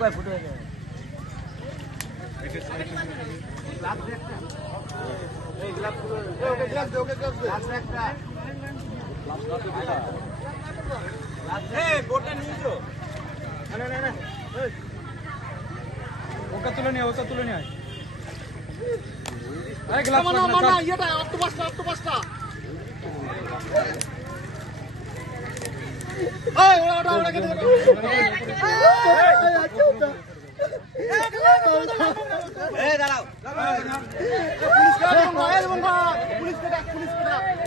কয় ফুট হয়েছে ওকে তুলে নিয়ে ওকে তুলে নিয়ে আরে গ্লাস মানা মানা। ইয়েটা আটটু পাঁচটা আটটু পাঁচটা এই ওরা ওটা ওটা কেটে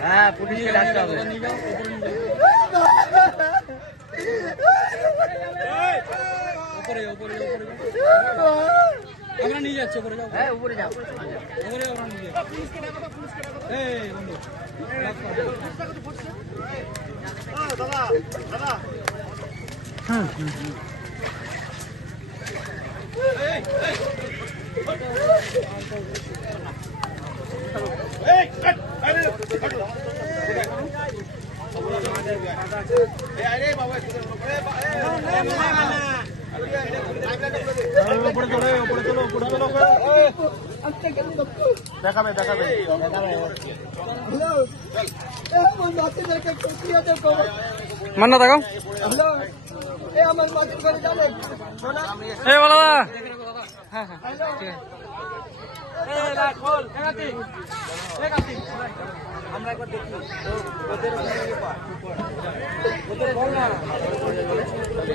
হ্যাঁ পুলিশকে ডাকতে হবে নিয়ে যাও, যাচ্ছি হ্যাঁ উপরে যাও আমরা নিয়ে এই বন্ধু গ্লাস লাগবে। দাদা দাদা দেখাবে দেখাবে মান্না দেখাও এই বলো হ্যাঁ হ্যাঁ আমরা একবার দেখি ওদের